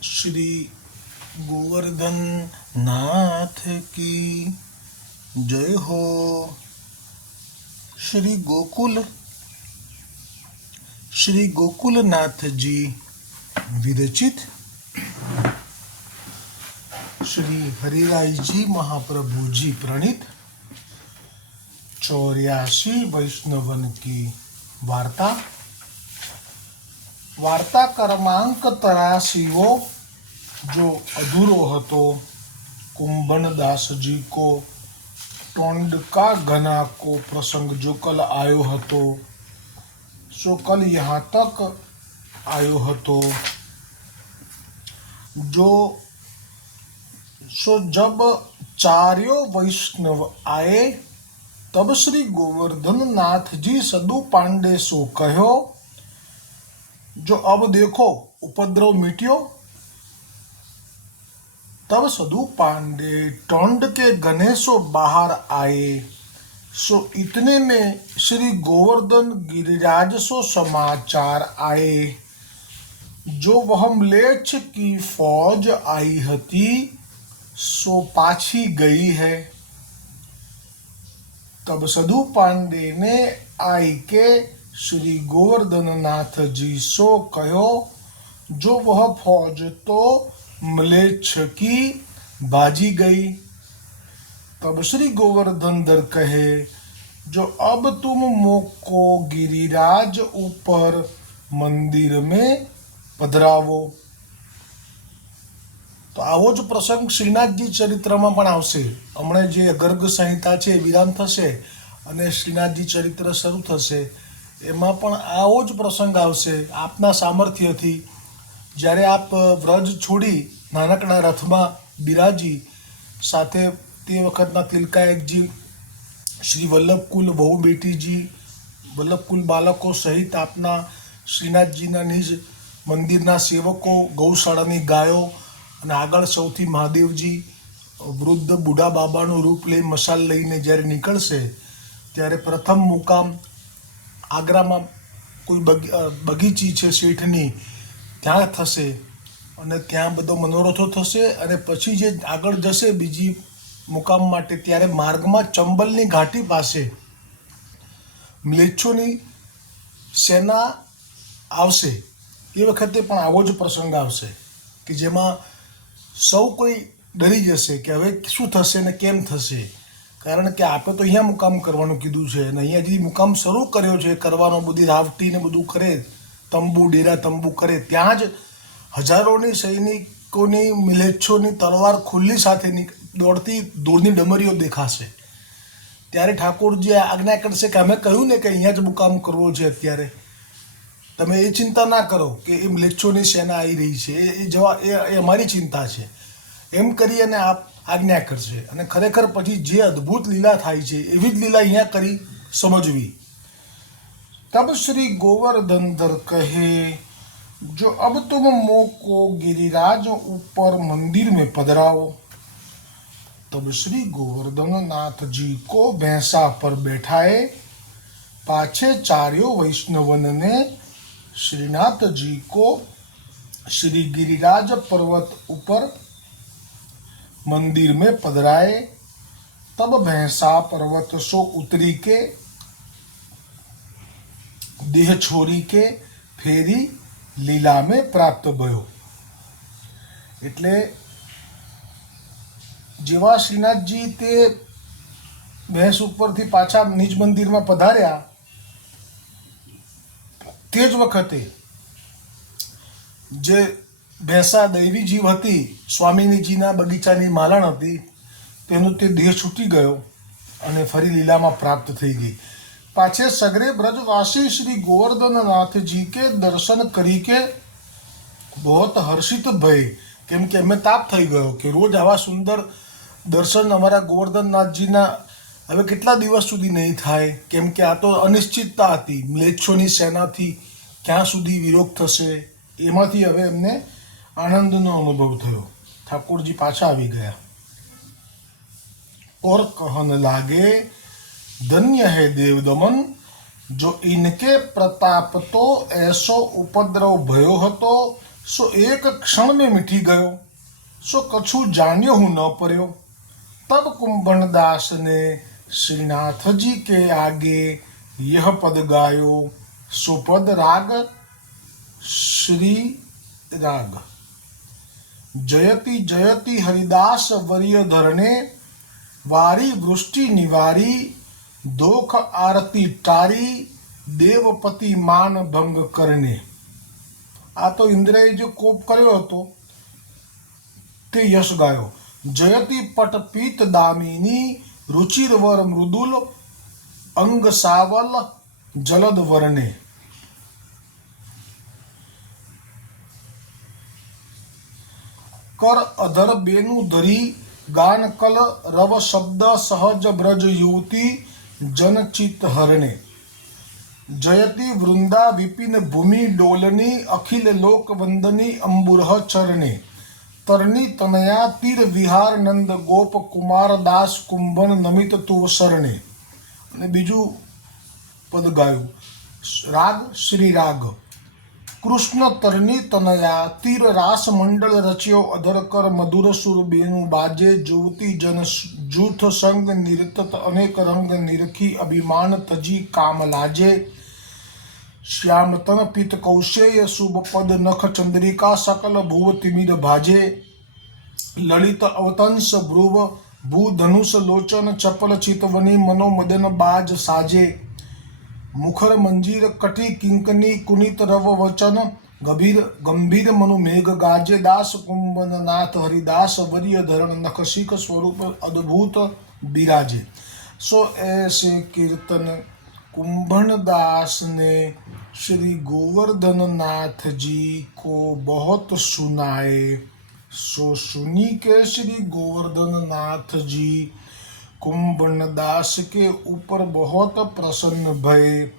શ્રી ગોવર્ધન નાથ કી જય હો શ્રી ગોકુલ શ્રી ગોકુલનાથજી વિરચિત શ્રી હરિરાયજી મહાપ્રભુજી પ્રણીત ચોર્યાસી વૈષ્ણવન કી વાર્તા वार्ता क्रमांक तरासीवो जो अधूरो હતો कुंभनदास जी को टोंड का घना को प्रसंग जो कल आयो હતો सो कल यहाँ तक आयो હતો जो सो जब चार्यो वैष्णव आए तब श्री गोवर्धन नाथ जी सदु पांडे सो कहो जो अब देखो, उपद्रव मिट्यो, तब सदु पांडे टोंड के गणेशो बाहर आए। सो इतने में श्री गोवर्धन गिरिराज सो समाचार आए। जो वह म्लेच्छ की फौज आई हती, सो पाछी गई है। तब सधु पांडे ने आई के श्री गोवर्धन नाथ जी सो कहो जो वह फौज तो म्लेच्छ की बाजी गई तब श्री गोवर्धन दर कहे जो अब तुम मोको गिरिराज ऊपर मंदिर में પધરાવો તો આવો જ પ્રસંગ શ્રીનાથજી ચરિત્રમાં પણ આવશે હમણાં જે ગર્ગ સંહિતા છે એ વિરામ થશે અને શ્રીનાથજી ચરિત્ર શરૂ થશે એમાં પણ આવો જ પ્રસંગ આવશે. આપના સામર્થ્યથી. જ્યારે આપ વ્રજ છોડી નાનકડા રથમાં બિરાજી સાથે તે વખતના તિલકાયકજી શ્રી વલ્લભકુલ બહુ બેટીજી વલ્લભકુલ બાળકો સહિત આપના શ્રીનાથજીના નિજ મંદિરના સેવકો, ગૌશાળાની ગાયો અને આગળ સૌથી મહાદેવજી, વૃદ્ધ બુઢા બાબાનું રૂપ લઈ મશાલ લઈને જ્યારે નીકળશે, ત્યારે પ્રથમ મુકામ આગ્રામાં કોઈ બગી બગીચી છે શેઠની, ત્યાં થશે અને ત્યાં બધો મનોરથો થશે અને પછી જે આગળ જશે બીજી મુકામ માટે ત્યારે માર્ગમાં ચંબલની ઘાટી પાસે મ્લેચ્છોની સેના આવશે. એ વખતે પણ આવો જ પ્રસંગ આવશે કે જેમાં સૌ કોઈ ડરી જશે કે હવે શું થશે ને કેમ થશે. કારણ કે આપણે તો અહીંયા મુકામ કરવાનું કીધું છે અને અહીંયા જે મુકામ શરૂ કર્યો છે, કરવાનો બધી રાવટી ને બધું કરે, તંબુ, ડેરા તંબુ કરે, ત્યાં જ હજારોની સૈનિકોની મિલેચ્છોની તલવાર ખુલ્લી સાથેની દોડતી દૂરની ડમરીઓ દેખાશે. ત્યારે ઠાકોરજી આજ્ઞા કરશે કે અમે કહ્યું ને કે અહીંયા જ મુકામ કરવો છે અત્યારે. તમે એ ચિંતા ના કરો કે એ મિલેચ્છોની સેના આવી રહી છે. એ જવા એ અમારી ચિંતા છે. એમ કરી અને આપ આજ્ઞા કરશે અને ખરેખર પછી જે અદ્ભુત લીલા થાય છે એવી જ લીલા અહીંયા કરી સમજવી तब श्री गोवर्धन दर कहे जो अब तुम मोको गिरिराज ऊपर मंदिर में पधराओ तब श्री गोवर्धन नाथ जी को भैंसा पर बैठाए पाछे चार्यो वैष्णवन ने श्रीनाथ जी को श्री गिरिराज पर्वत ऊपर मंदिर में पधराए तब भैंसा पर्वत सो उतरी के देह छोरी के ફેરી લીલા મેં પ્રાપ્ત ભયો એટલે જેવા શ્રીનાથજી તે ભેંસ ઉપરથી પાછા નિજ મંદિરમાં પધાર્યા તે જ વખતે જે ભેંસા દૈવી જીવ હતી સ્વામિનીજીના બગીચાની માલણ હતી, તેનો તે દેહ છૂટી ગયો અને ફરી લીલામાં પ્રાપ્ત થઈ ગઈ. પાછે સગરે બ્રજવાસી શ્રી ગોવર્ધનનાથજી કે દર્શન કરી કે બહુત હર્ષિત ભય, કેમ કે એમને તાપ થઈ ગયો કે રોજ આવા સુંદર દર્શન અમારા ગોવર્ધનનાથજીના હવે કેટલા દિવસ સુધી નહીં થાય, કેમ કે આ તો અનિશ્ચિતતા હતી, મ્લેચ્છોની સેનાથી ક્યાં સુધી વિરોધ થશે, એમાંથી હવે એમને आनंद नो अनुभव थो ठाकुर जी पाचा आ गया और कहन लागे धन्य है देव दमन जो इनके प्रताप तो ऐसो उपद्रव भयो हतो सो एक क्षण में मिटी गयो सो कछु जान्यो हूँ न पर्यो तब कुंभणदास ने श्रीनाथ जी के आगे यह पद गायो सुपद राग श्री राग જયતિ જયતિ હરિદાસ વર્ય ધરને વારી વૃષ્ટિ નિવારી, દોખ આરતી ટારી, દેવપતિ માન ભંગ કરને. આ તો ઇન્દ્રએ જે કોપ કર્યો હતો, તે યશ ગાયો. જયતિ પટપીત દામિની, રુચિરવર મૃદુલ, અંગ સાવલ જલદ વર્ણે કર અધર બેનું ધરી ગાન કલ રવ શબ્દ સહજ બ્રજ યુવતી જનચિત હરણે. જયતી વૃંદા વિપિન ભૂમિ ડોલની અખિલ લોક વંદની અંબુરહ ચરણે. તરની તનયા તીર વિહાર નંદ ગોપ કુમાર દાસ કુંભન નમિત તુવ શરણે. અને બીજું પદ ગાયું. રાગ શ્રી રાગ. કૃષ્ણ તરની તનયા તીર રાસ મંડળ રચ્યો. અધરકર મધુર સુર બેનું બાજે જ્યોતિ જન જૂથ સંગ નિરતત અનેક રંગ નિરખી અભિમાન તજી કામ લાજે. શ્યામ તન પિત કૌશેય શુભ પદ નખ ચંદ્રિકા સકલ ભુવ તિમિર ભાજે. લલિત અવતંશ ભ્રુવ, ભૂ ધનુષ લોચન ચપલ ચિતવની મનોમદન બાજ સાજે. મુખર મંજીર કટી કિંકની કુનિત રવ વચન ગભીર ગંભીર મનુ મેઘ ગાજે દાસ કુંભન નાથ હરિદાસ વર્ય ધરણ નખશિક સ્વરૂપ અદ્ભુત બિરાજે सो ऐसे कीर्तन कुंभन दास ने श्री गोवर्धन नाथ जी को बहुत सुनाए सो सुनी के श्री गोवर्धन नाथ जी कुंभन दास के ऊपर बहुत प्रसन्न भय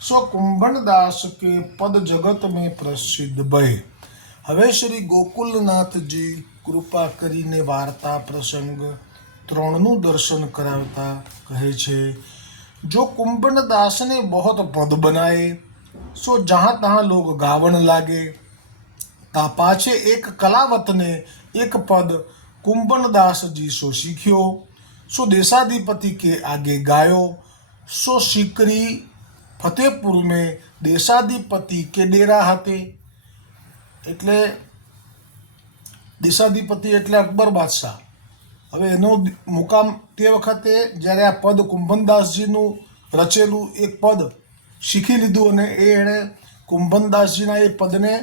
सो कुंभन दास के पद जगत में प्रसिद्ध भय હવે શ્રી ગોકુલનાથજી કૃપા કરીને વાર્તા પ્રસંગ ત્રણનું દર્શન કરાવતા કહે છે જો कुंभन दास ने बहुत पद बनाए सो जहाँ तहाँ लोग गावन लागे ता पाछे एक कलावत ने एक पद कुंभन दास जी सो सीख्यो सो देशाधिपति के आगे गायो सो सीकरी फतेहपुर में देशाधिपति के डेरा हते એટલે દેશાધિપતિ એટલે અકબર બાદશાહ હવે એનો મુકામ તે વખતે જ્યારે આ પદ કુંભનદાસજીનું રચેલું એક પદ શીખી લીધું અને એ એણે કુંભનદાસજીના એ પદને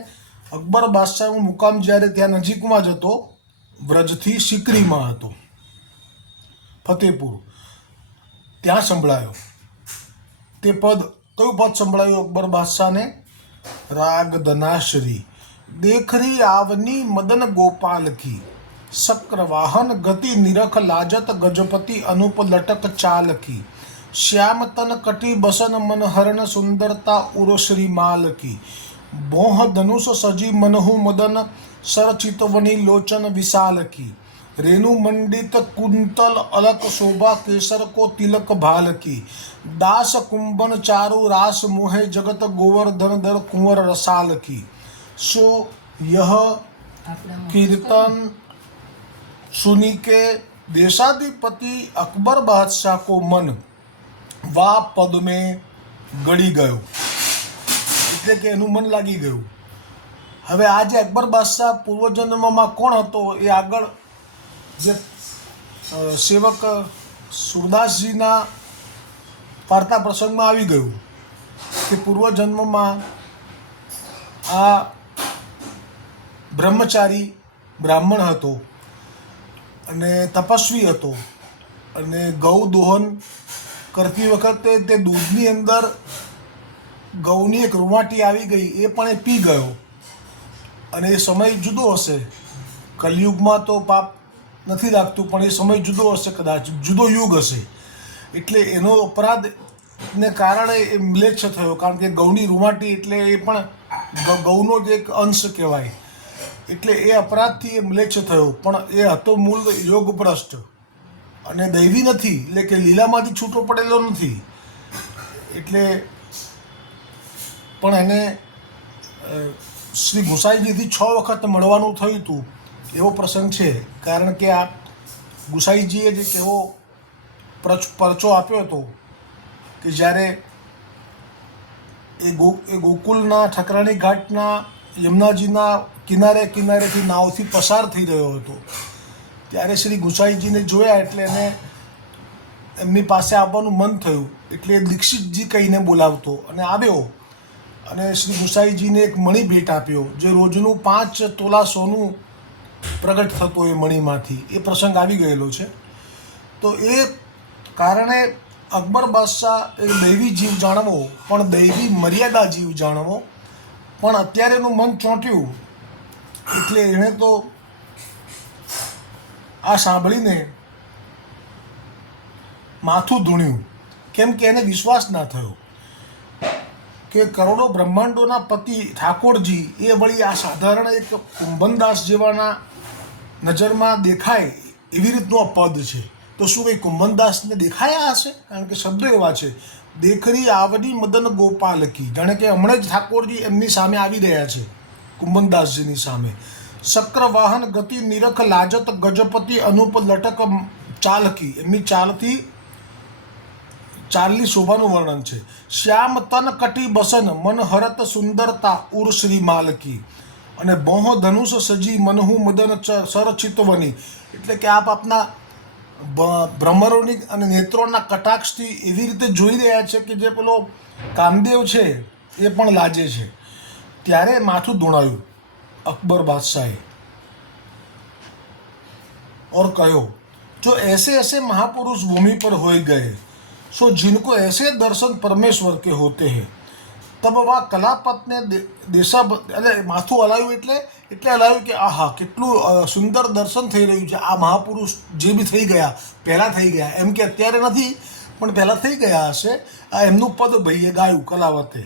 અકબર બાદશાહનું મુકામ જ્યારે ત્યાં નજીકમાં જ હતો વ્રજથી સિકરીમાં હતો ફતેપુર. ત્યાં સંભળાયો. તે પદ કયું પદ સંભળાયું, અકબર બાદશાહને? રાગ ધનાશ્રી. દેખરી આવની મદન ગોપાલ કી. શક્રવાહન ગતિ નિરખ લાજત ગજપતિ અનુપ લટક ચાલ કી. શ્યામ તન કટી બસન મનહરણ સુંદરતા ઉરોશ્રી માલ કી. બોહ ધનુષ સજી મનહુ મદન, સરચિતવની લોચન વિશાલ કી. રેણુ મંડિત કુંતલ અલક શોભા કેસર કો તિલક ભાલ કી દાસ કુંભન ચારુ રાસ મોહે જગત ગોવર્ધન દર કુંવર રસાલ કી સો યહ કીર્તન सुनी के देशाधिपति अकबर बादशाह को मन વા પદ મેં ગળી ગયો. એટલે કે એનું મન લાગી ગયું. હવે આજે અકબર બાદશાહ પૂર્વજન્મમાં કોણ હતો એ આગળ જે સેવક સુરદાસજીના વાર્તા પ્રસંગમાં આવી ગયું કે પૂર્વજન્મમાં આ બ્રહ્મચારી બ્રાહ્મણ હતો અને તપસ્વી હતો અને ગૌ દોહન કરતી વખતે તે દૂધની અંદર ગૌની એક રૂવાટી આવી ગઈ, એ પણ એ પી ગયો. અને એ સમય જુદો હશે. કલયુગમાં તો પાપ નથી લાગતું, પણ એ સમય જુદો હશે કદાચ, જુદો યુગ હશે. એટલે એનો અપરાધને કારણે એ મ્લેચ્છ થયો, કારણ કે ગૌની રૂમાટી એટલે એ પણ ગૌનો જ એક અંશ કહેવાય. એટલે એ અપરાધથી એ મ્લેચ્છ થયો, પણ એ હતો મૂળ યોગભ્રષ્ટ. અને દૈવી નથી, એટલે કે લીલામાંથી છૂટો પડેલો નથી. એટલે પણ એને શ્રી ગોસાઈજીથી છ વખત મળવાનું થયું હતું. એવો પ્રસંગ છે. કારણ કે આ ગુસાઈજીએ જે એવો પરચો આપ્યો હતો કે જ્યારે એ ગો, એ ગોકુલના ઠકરાણી ઘાટના યમુનાજીના કિનારે, કિનારેથી નાવથી પસાર થઈ રહ્યો હતો. ત્યારે શ્રી ગુસાઈજીને જોયા એટલે એને એમની પાસે આવવાનું મન થયું. એટલે દીક્ષિતજી કહીને બોલાવતો અને આવ્યો અને શ્રી ગુસાઈજીને એક મણી ભેટ આપ્યો, જે રોજનું પાંચ તોલા સોનું પ્રગટ થતો એ મણિમાંથી એ પ્રસંગ આવી ગયેલો છે. તો એ કારણે અકબર બાદશાહ એ દૈવી જીવ જાણવો, પણ દૈવી મર્યાદા જીવ જાણવો, પણ અત્યારે એનું મન ચોંટ્યું એટલે એણે તો આ સાંભળીને માથું ધૂણ્યું. કેમ કે એને વિશ્વાસ ના થયો કે કરોડો બ્રહ્માંડોના પતિ ઠાકોરજી એ વળી આ સાધારણ એક કુંભનદાસ જેવાના નજરમાં દેખાય એવી રીતનું આ પદ છે. તો શું કંઈ કુંભનદાસને દેખાયા હશે? કારણ કે શબ્દો એવા છે. દેખરી આવડી મદન ગોપાલકી. જાણે કે હમણાં જ ઠાકોરજી એમની સામે આવી રહ્યા છે, કુંભનદાસજીની સામે. શક્રવાહન ગતિ નિરખ લાજત ગજપતિ અનુપ લટક ચાલકી. એમની ચાલથી ચાલની શોભાનું વર્ણન છે. શ્યામ તન કટી બસન, મન હરત સુંદરતા ઉર શ્રી માલકી. અને બોહ ધનુષ સજી મનહુ મદન ચ સરચિતવની એટલે કે આપ આપના બ- ભ્રમરોની અને નેત્રોના કટાક્ષથી એવી રીતે જોઈ રહ્યા છે કે જે પેલો કામદેવ છે એ પણ લાજે છે ત્યારે માથું ધૂણાયું અકબર બાદશાહે और कहो जो ऐसे ऐसे महापुरुष भूमि पर हो गए सो जिनको ऐसे दर्शन परमेश्वर के होते हैं તબ વા કલાપતને દેશા એટલે માથું હલાવ્યું એટલે એટલે હલાવ્યું કે, આહા, કેટલું સુંદર દર્શન થઈ રહ્યું છે. આ મહાપુરુષ જે બી થઈ ગયા, પહેલાં થઈ ગયા. એમ કે અત્યારે નથી, પણ પહેલાં થઈ ગયા હશે. આ એમનું પદ ભાઈએ ગાયું કલાવતે.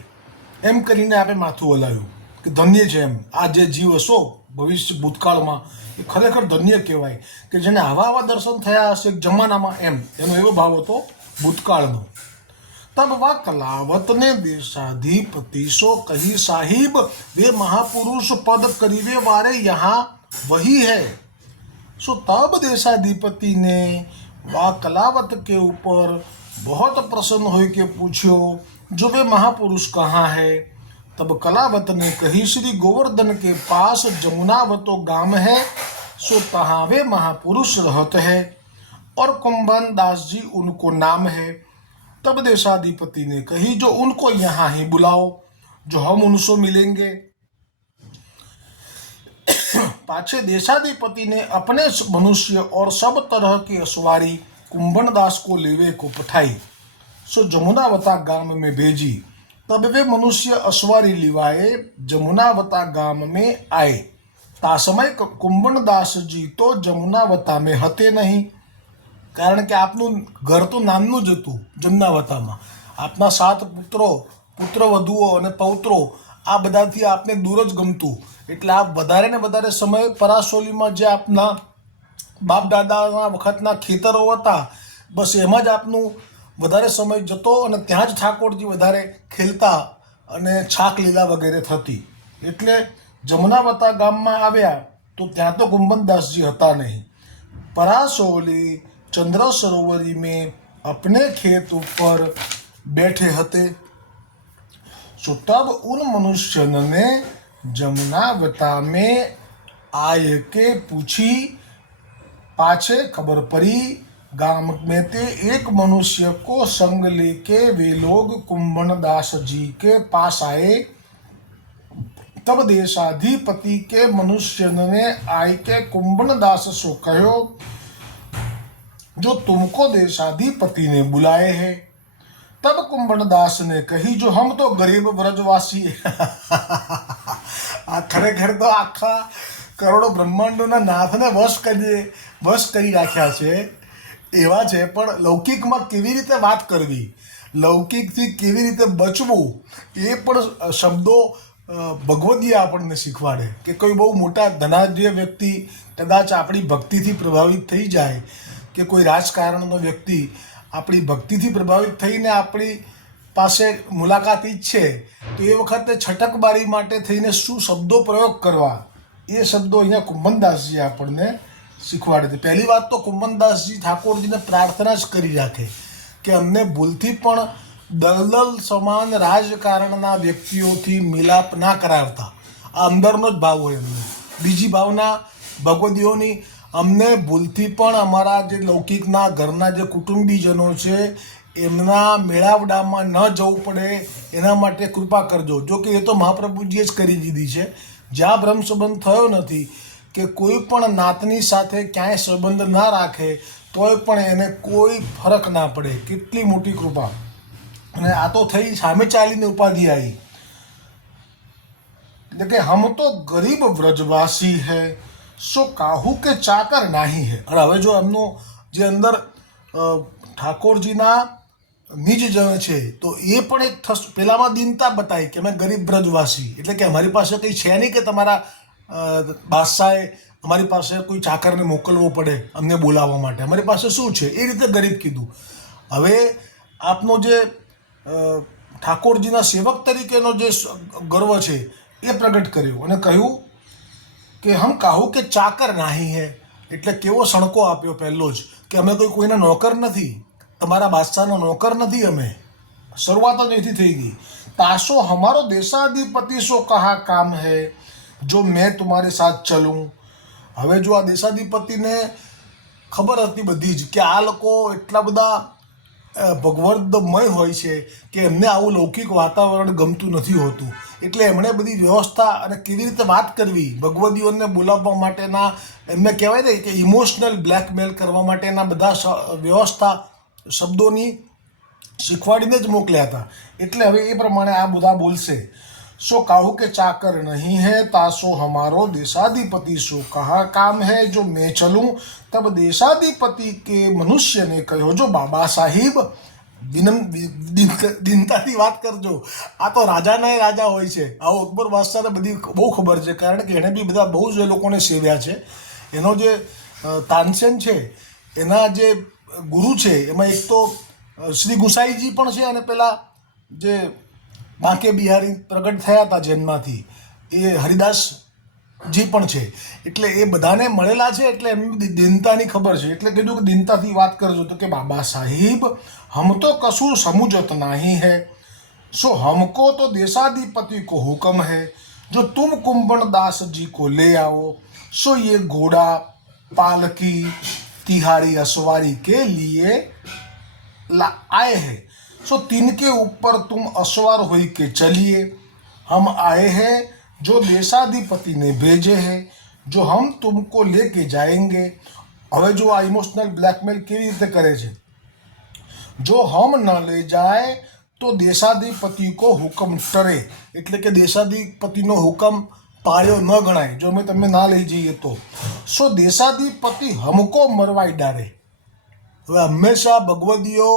એમ કરીને આપણે માથું હલાવ્યું કે ધન્ય છે એમ. આ જે જીવ હશો, ભવિષ્ય ભૂતકાળમાં, એ ખરેખર ધન્ય કહેવાય. કે જેને આવા આવા દર્શન થયા હશે એક જમાનામાં એમ. એનો એવો ભાવ હતો ભૂતકાળનો. तब वह कलावत ने देशाधिपति सो कही साहिब, वे महापुरुष पद करीबे वारे यहाँ वही है। सो तब देशाधिपति ने वह कलावत के ऊपर बहुत प्रसन्न हो के पूछो जो वे महापुरुष कहाँ है? तब कलावत ने कही, श्री गोवर्धन के पास जमुनावतो गाँव है, सो तहाँ वे महापुरुष रहते हैं, और कुंभन दास जी उनको नाम है। तब देशाधिपति ने कही, जो उनको यहाँ ही बुलाओ, जो हम उनसे मिलेंगे। पाछे देशाधिपति ने अपने मनुष्य और सब तरह की अश्वारी कुंभन दास को लेवे को पठाई। सो जमुनावता गाँव में भेजी। तब वे मनुष्य अश्वारी लिवाए, जमुनावता गाँव में आए। तासमय कुंभन दास जी तो जमुनावता में हते नहीं। કારણ કે આપનું ઘર તો નામનું જ હતું, જમનાવતામાં. આપના સાત પુત્રો પુત્રવધુઓ અને પૌત્રો, આ બધાથી આપને દૂર જ ગમતું. એટલે આપ વધારે ને વધારે સમય પરાસોલીમાં જે આપના બાપ દાદાના વખતના ખેતરો હતા, બસ એમાં જ આપનું વધારે સમય જતો અને ત્યાં જ ઠાકોરજી વધારે ખેલતા અને છાક લીલા વગેરે થતી. એટલે જમનાવતા ગામમાં આવ્યા તો ત્યાં તો કુંભનદાસજી હતા નહીં. પરાસોલી चंद्र सरोवरी में अपने खेत ऊपर बैठे हते। सो तब उन मनुष्य ने जमुनावता में आय के पूछी, पाछे खबर पड़ी, गाँव में ते एक मनुष्य को संग लेके वे लोग कुंभन दास जी के पास आए। तब देशाधिपति के मनुष्य ने आय के कुंभन दास सो कहो जो तुमको देशाधिपति ने बुलाए हैं तब कुंभन दास ने कही जो हम तो गरीब ब्रजवासी આ ખરેખર તો આખા કરોડો બ્રહ્માંડોના નાથને વશ કરી વશ કરી રાખ્યા છે એવા છે પણ લૌકિકમાં કેવી રીતે વાત કરવી લૌકિકથી કેવી રીતે બચવું એ પણ શબ્દો અ, ભગવદીએ આપણને શીખવાડે કે કોઈ બહુ મોટા ધનાઢ્ય વ્યક્તિ કદાચ આપણી ભક્તિથી પ્રભાવિત થઈ જાય કે કોઈ રાજકારણનો વ્યક્તિ આપણી ભક્તિથી પ્રભાવિત થઈને આપણી પાસે મુલાકાત ઈચ્છે, તો એ વખતે છટકબારી માટે થઈને શું શબ્દો પ્રયોગ કરવા? એ શબ્દો અહીંયા કુંભનદાસજી આપણને શીખવાડે છે. પહેલી વાત તો કુંભનદાસજી ઠાકોરજીને પ્રાર્થના જ કરી રાખે કે અમને ભૂલથી પણ દલદલ સમાન રાજકારણના વ્યક્તિઓથી મિલાપ ના કરાવતા. આ અંદરનો જ ભાવ હોય એમનો. બીજી ભાવના ભગવદીઓની અમને ભૂલથી પણ અમારા જે લૌકિકના ઘરના જે કુટુંબીજનો છે, એમના મેળાવડામાં ન જવું પડે, એના માટે કૃપા કરજો. જો કે એ તો મહાપ્રભુજીએ જ કરી દીધી છે. જ્યાં બ્રહ્મ સંબંધ થયો નથી કે કોઈ પણ નાતની સાથે ક્યાંય સંબંધ ના રાખે, તોય પણ એને કોઈ ફરક ના પડે. કેટલી મોટી કૃપા. અને આ તો થઈ સામે ચાલીને ઉપાધિ આવી. એટલે કે હમ તો ગરીબ વ્રજવાસી હૈ સો કાહુ કે ચાકર નાહી હે? અને હવે જો એમનો જે અંદર ઠાકોરજીના નિજ જણ છે, તો એ પણ એક થસ પહેલામાં દિનતા બતાવી કે અમે ગરીબ બ્રજવાસી એટલે કે અમારી પાસે કંઈ છે નહીં કે તમારા બાદશાહે અમારી પાસે કોઈ ચાકરને મોકલવો પડે અમને બોલાવવા માટે. અમારી પાસે શું છે? એ રીતે ગરીબ કીધું. હવે આપનો જે ઠાકોરજીના સેવક તરીકેનો જે ગર્વ છે, એ પ્રગટ કર્યો અને કહ્યું કે હમ કાહું કે ચાકર નાહી હે. એટલે કેવો સણકો આપ્યો પહેલો જ કે અમે કોઈ કોઈના નોકર નથી. તમારા બાદશાહનો નોકર નથી અમે. શરૂઆત જ અહીંથી થઈ ગઈ. તાશો હમારો દેશાધિપતિ સો કહા કામ હે. જો મેં તમારે સાથ ચલું. હવે જો આ દેશાધિપતિને ખબર હતી બધી જ કે આ લોકો એટલા બધા ભગવદ્મય હોય છે કે એમને આવું લૌકિક વાતાવરણ ગમતું નથી હોતું. એટલે એમણે બધી વ્યવસ્થા અને કેવી રીતે વાત કરવી ભગવદીઓને બોલાવવા માટેના એમને કહેવાય ને કે ઇમોશનલ બ્લેકમેલ કરવા માટેના બધા સ- વ્યવસ્થા શબ્દોની શીખવાડીને જ મોકલ્યા હતા એટલે હવે એ પ્રમાણે આ બધા બોલશે સો કાહુ કે ચાકર નહીં है तासो हमारो देशाधिपति सो कहा काम है जो मैं चलूं तब देशाधिपति के मनुष्य ने कहो जो बाबा साहिब વિનમ દિન- દિનતાથી વાત કરજો. આ તો રાજાના રાજા હોય છે. આવો અકબર બાદશાહને બધી બહુ ખબર છે, કારણ કે એણે બી બધા બહુ જ લોકોને સેવ્યા છે. એનો જે તાનસેન છે, એના જે ગુરુ છે, એમાં એક તો શ્રી ગુસાઈજી પણ છે અને પેલા જે બાંકે બિહારી પ્રગટ થયા હતા જૈનમાંથી, એ હરિદાસજી પણ છે એટલે એ બધાને મળેલા છે એટલે એમની દી- દીનતાની ખબર છે એટલે કીધું કે દીનતાથી વાત કરજો તો કે બાબા સાહિબ હમ તો કશું સમુજત નહીં है सो हमको तो देशाधिपति को हुक्म है जो तुम कुंभन दास जी को ले आओ सो ये घोड़ा पालकी तिहारी असवारी के लिए ला आए हैं सो तिनके ऊपर तुम असवार हो के चलिए हम आए हैं जो देशाधिपति ने भेजे हैं जो हम तुमको लेके जाएंगे હવે જો આ ઇમોશનલ બ્લેકમેલ કેવી રીતે કરે છે જો હમ ન ले जाए તો દેશાધિપતિ કો હુકમ ટરે એટલે કે દેશાધિપતિનો હુકમ પાળ્યો ન ગણાય જો અમે તમે ના લઈ જઈએ તો સો દેશાધિપતિ હમકો મરવાઈ ડારે હવે હંમેશા ભગવદીઓ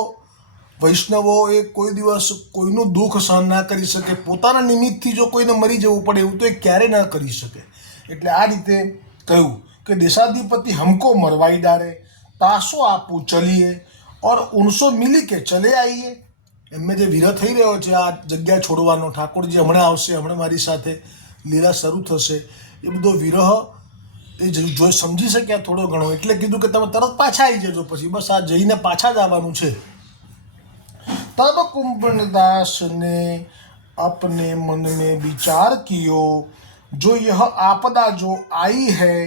વૈષ્ણવો એ કોઈ દિવસ કોઈનું દુઃખ સહન ના કરી શકે, પોતાના નિમિત્તથી જો કોઈને મરી જવું પડે એવું તો એ ક્યારે ના કરી શકે. એટલે આ રીતે કહ્યું કે દેશાધિપતિ હમકો મરવાઈ ડારે તાસો આપું ચલીએ ઓર ઉણસો મિલી કે ચલે આવીએ એમને જે વિરહ થઈ રહ્યો છે આ જગ્યા છોડવાનો, ઠાકોરજી હમણાં આવશે, હમણાં મારી સાથે લીલા શરૂ થશે. એ બધો વિરહ એ જ- સમજી શક્યા થોડો ઘણો. એટલે કીધું કે તમે તરત પાછા આવી જજો પછી. બસ આ જઈને પાછા જ આવવાનું છે. तब कुंभनदास ने अपने मन में विचार कियो जो यह आपदा जो आई है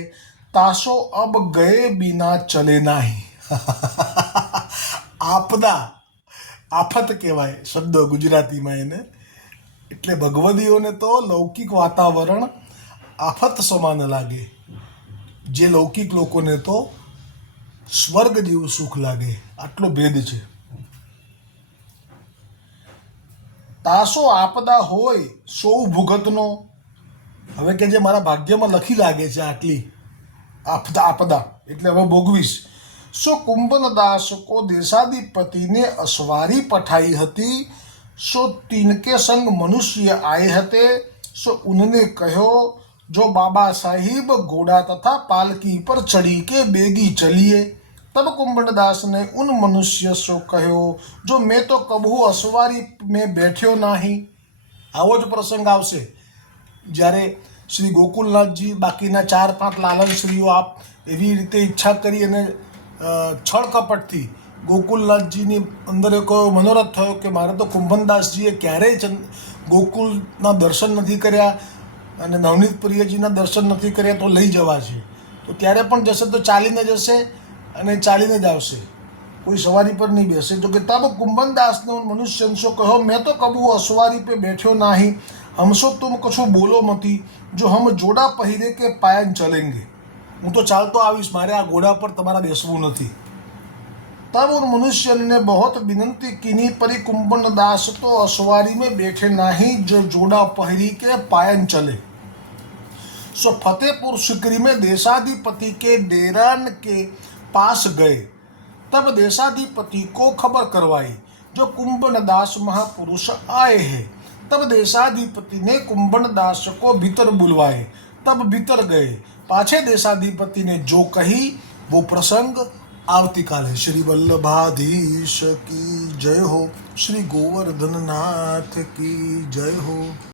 तासो अब गए बिना चले नहीं આપદા આફત કહેવાય શબ્દ ગુજરાતીમાં એને એટલે ભગવદીઓને તો લૌકિક વાતાવરણ આફત સમાન લાગે જે લૌકિક લોકોને તો સ્વર્ગ જેવું સુખ લાગે આટલો ભેદ છે તાસો આપદા હોય સૌ ભૂગતનો. હવે કે જે મારા ભાગ્યમાં લખી લાગે છે આટલી, આપદા આપદા, એટલે હવે ભોગવીશ સો કુંભનદાસ કો દેશાધિપતિને અસવારી પઠાઈ હતી, સો તિનકે સંગ મનુષ્ય આય હતે, સો ઉનને કહ્યો, જો બાબા સાહિબ ઘોડા તથા પાલકી પર ચડી કે બેગી ચલીએ તબ કુંભટદાસને ઉન મનુષ્ય સો કહ્યો જો મેં તો કબહુ અસવારી મેં બેઠ્યો નહીં આવો જ પ્રસંગ આવશે જ્યારે શ્રી ગોકુલનાથજી બાકીના ચાર પાંચ લાલનશ્રીઓ આપ એવી રીતે ઈચ્છા કરી અને છળ કપટથી ગોકુલનાથજીની અંદર એક મનોરથ થયો કે મારે તો કુંભનદાસજીએ ક્યારેય ચંદ ગોકુલના દર્શન નથી કર્યા અને નવનીત પ્રિયજીના દર્શન નથી કર્યા તો લઈ જવા છે તો ત્યારે પણ જશે તો ચાલીને જશે? અને ચાલીને જ આવશે કોઈ સવારી પર નહીં બેસે તો કે તબ કુંભનદાસને મનુષ્યંશો કહો મેં તો કબુ અસવારી पे બેઠ્યો નહીં હમસો તુમ કશું બોલો મતી જો હમ જોડા પહેરે કે પાયન ચલેંગે હું તો ચાલતો આવીશ મારે આ ઘોડા પર તમારા બેસવું નથી तब उन मनुष्य ने बहुत विनंती कीनी परी कुंभन दास तो असवारी में बैठे नहीं जो जोड़ा पहरी के पायन चले सो फतेहपुर सिकरी में देशाधिपति के डेरान के पास गए, तब देशाधिपति को खबर करवाई, जो कुंभन दास महापुरुष आए हैं। तब देशाधिपति ने कुंभन दास को भीतर बुलवाए, तब भीतर गए। पाछे देशाधिपति ने जो कही, वो प्रसंग आवती काले श्री वल्लभाधीश की जय हो, श्री गोवर्धन नाथ की जय हो।